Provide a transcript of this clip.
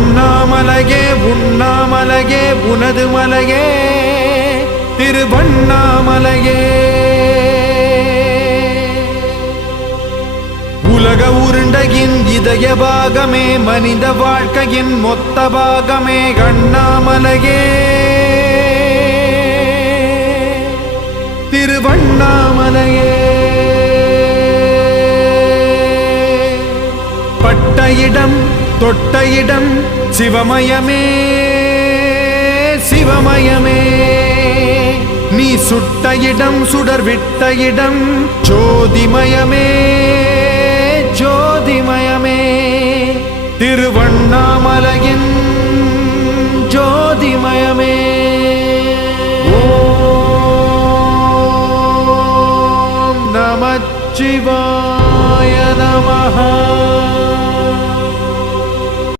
அண்ணாமலையே உண்ணாமலையே உனது மலையே திருவண்ணாமலையே. உலக உருண்டையின் இதய பாகமே மனித வாழ்க்கையின் மொத்த பாகமே அண்ணாமலையே திருவண்ணாமலையே. பட்ட இடம் தொட்ட இடம் சிவமயமே சிவமயமே. நீ சுட்ட இடம் சுடர் விட்ட இடம் ஜோதிமயமே ஜோதிமயமே. திருவண்ணாமலையின் ஜோதிமயமே. ஓம் நமச்சிவாய.